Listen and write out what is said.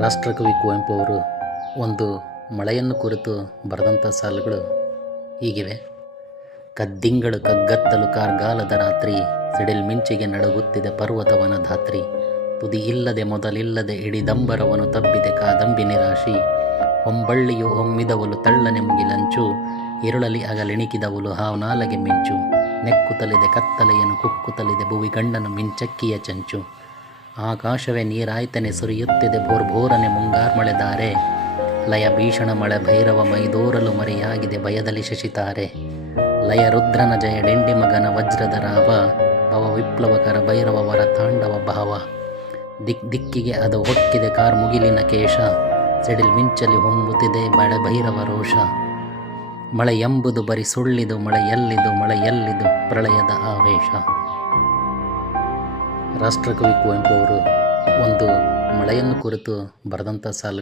ರಾಷ್ಟ್ರಕವಿ ಕುವೆಂಪು ಅವರು ಒಂದು ಮಳೆಯನ್ನು ಕುರಿತು ಬರೆದಂಥ ಸಾಲುಗಳು ಹೀಗಿವೆ. ಕದ್ದಿಂಗಳು ಕಗ್ಗತ್ತಲು ಕಾರ್ಗಾಲದ ರಾತ್ರಿ, ಸಿಡಿಲ್ ಮಿಂಚಿಗೆ ನಡುಗುತ್ತಿದೆ ಪರ್ವತವನ ಧಾತ್ರಿ. ತುದಿ ಇಲ್ಲದೆ ಮೊದಲಿಲ್ಲದೆ ಇಡಿದಂಬರವನು ತಬ್ಬಿದೆ ಕಾದಂಬಿ ನಿರಾಶಿ. ಹೊಂಬಳ್ಳಿಯು ಹೊಮ್ಮಿದವಲು ತಳ್ಳನೆ ಮುಗಿಲಂಚು, ಇರುಳಲಿ ಅಗಲಿಣಿಕಿದವಲು ಹಾವನಾಲಗೆ ಮಿಂಚು. ನೆಕ್ಕುತ್ತಲಿದೆ ಕತ್ತಲೆಯನ್ನು ಕುಕ್ಕುತ್ತಲಿದೆ ಭುವಿ ಗಂಡನ ಮಿಂಚಕ್ಕಿಯ ಚಂಚು. ಆಕಾಶವೇ ನೀರಾಯ್ತನೆ ಸುರಿಯುತ್ತಿದೆ ಭೋರ್ಭೋರನೆ ಮುಂಗಾರ್ಮಳೆ ಧಾರೆ. ಲಯ ಭೀಷಣ ಮಳೆ ಭೈರವ ಮೈದೋರಲು ಮರೆಯಾಗಿದೆ ಭಯದಲ್ಲಿ ಶಶಿತಾರೆ. ಲಯ ರುದ್ರನ ಜಯ ಡೆಂಡಿ ಮಗನ ವಜ್ರದ ರಾವ, ಭವ ವಿಪ್ಲವಕರ ಭೈರವವರ ತಾಂಡವ ಭಾವ. ದಿಕ್ಕಿಗೆ ಅದು ಹೊಕ್ಕಿದೆ ಕಾರ್ಮುಗಿಲಿನ ಕೇಶ, ಸಿಡಿಲ್ ಮಿಂಚಲಿ ಹೊಂಬುತ್ತಿದೆ ಮಳೆ ಭೈರವ ರೋಷ. ಮಳೆ ಎಂಬುದು ಬರಿ ಸುಳ್ಳಿದು ಮಳೆಯಲ್ಲಿದು ಪ್ರಳಯದ ಆವೇಶ. ರಾಷ್ಟ್ರಕವಿ ಕುವೆಂಪು ಅವರು ಒಂದು ಮಳೆಯನ್ನು ಕುರಿತು ಬರೆದಂಥ ಸಾಲು